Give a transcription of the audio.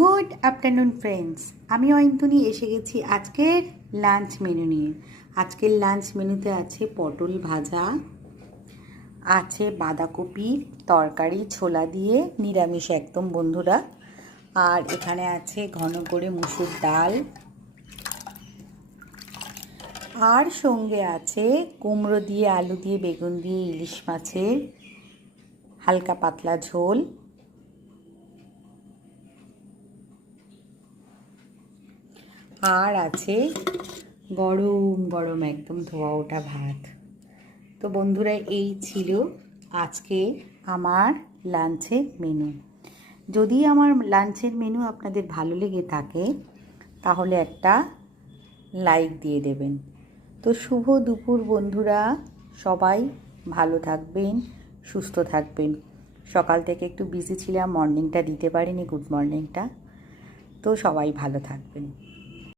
Good afternoon friends, আমি অয়ন্তনী এসে গেছি আজকের লাঞ্চ মেনু নিয়ে। আজকের লাঞ্চ মেনুতে আছে পটল ভাজা, আছে বাঁধাকপির তরকারি ছোলা দিয়ে, নিরামিষ একদম বন্ধুরা। আর এখানে আছে ঘন করে মুসুর ডাল, আর সঙ্গে আছে কুমড়ো দিয়ে আলু দিয়ে বেগুন দিয়ে ইলিশ মাছের হালকা পাতলা ঝোল, আর আছে গরম গরম একদম ধোয়া ওঠা ভাত। তো বন্ধুরা, এই ছিল আজকে আমার লাঞ্চের মেনু। যদি আমার লাঞ্চের মেনু আপনাদের ভালো লেগে থাকে তাহলে একটা লাইক দিয়ে দেবেন। তো শুভ দুপুর বন্ধুরা, সবাই ভালো থাকবেন, সুস্থ থাকবেন। সকাল থেকে একটু বিজি ছিলাম, মর্নিংটা দিতে পারিনি, গুড মর্নিংটা। তো সবাই ভালো থাকবেন।